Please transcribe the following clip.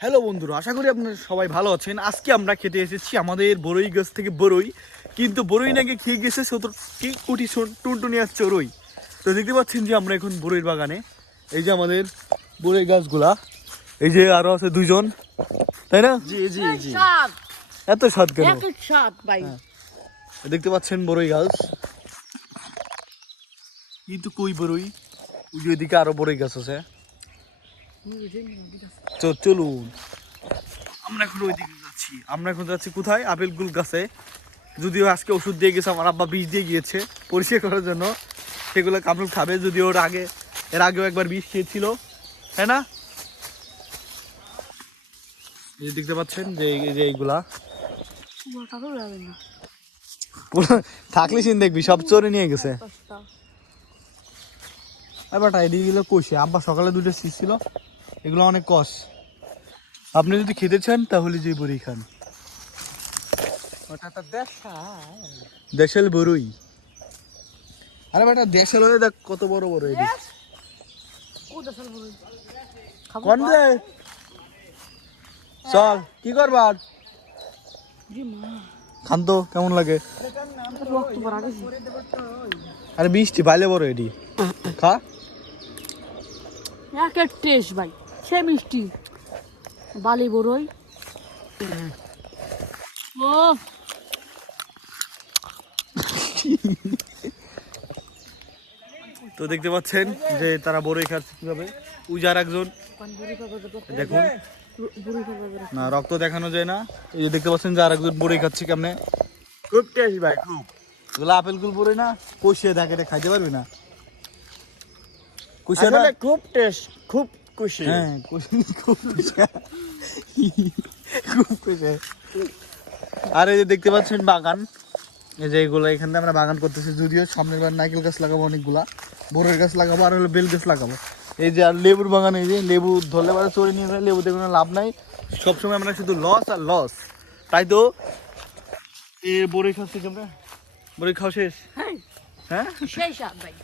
Hello বন্ধুরা আশা করি আপনারা সবাই ভালো আছেন। আজকে আমরা খেতে এসেছি আমাদের বড়ই গাছ থেকে বড়ই কিন্তু বড়ই নাকি খেয়ে গেছে সতর কি কুটি টুনটুনি আর চড়ই। তো দেখতে পাচ্ছেন যে আমরা এখন বড়ইর বাগানে। এই যে আমাদের বড়ই গাছগুলা এই যে আরও আছে দুজন তাই না? জি জি জি। সাত এত স্বাদ কেন? সাত ভাই। দেখতে পাচ্ছেন বড়ই গাছ। কিন্তু কই বড়ই ওই যে ওইদিকে আরও বড়ই গাছ আছে। চলুন। আমরা এখন ওইদিকে যাচ্ছি। আমরা এখন যাচ্ছি কোথায়? আপেল গুল গাছে। যদিও আজকে ওষুধ দিয়ে গেছে, আমার আব্বা বীজ দিয়ে গিয়েছে পরিষ্কার করার জন্য। সেগুলো খাবে যদি ওর আগে এর আগেও একবার বিষ খেয়েছিল। তাই না? এই দেখতে পাচ্ছেন যে যে এইগুলা। থাকলে সিন দেখবি, সব চোরে নিয়ে গেছে। এবার এদিকে কষে আব্বা সকালে দুটো শীষ ছিল। এগুলো অনেক কষ আপনি যদি খেতে চান তাহলে যে বড়ি খান। ওটা তো দেখা দেশেল বড়ই। আরে বেটা দেশেল হলে দেখ কত বড় বড় এটি কোন রে চল কি করবার? খান তো কেমন লাগে? আরে বৃষ্টি বাইলে বড় এটি। খা। টেস্ট ভাই। সে মিষ্টি। বালি বড়ই। ও। তো দেখতে পাচ্ছেন যে তারা বড়ই খাচ্ছে কীভাবে। উজার একজন। দেখুন। না রক্ত দেখানো যায় না। এই যে দেখতে পাচ্ছেন যে আর একজন বড়ই খাচ্ছে কেমনে। খুব টেস্ট ভাই খুব। এগুলো আপেল গুল বড়ই না কষিয়ে দেখে রে খাইতে পারবি না। কষিয়ে না? খুব টেস্ট খুব খুশি। হ্যাঁ কষি খুব কষে আর এই যে দেখতে পাচ্ছেন বাগান এই যে এগুলো এখান থেকে আমরা বাগান করতেছি। যদিও সামনের বার নারকেল গাছ লাগাবো অনেকগুলা বড়ের গাছ লাগাবো আর হলো বেল গাছ লাগাবো। এই যে আর লেবুর বাগান এই যে লেবু ধরলে পরে চড়ে নিয়ে যায় লেবুতে কোনো লাভ নাই। সবসময় আমরা শুধু লস আর লস তাই তো? এ বড়ি খাচ্ছি তোমরা বড়ি খাও শেষ? হ্যাঁ। হ্যাঁ? সাত ভাই।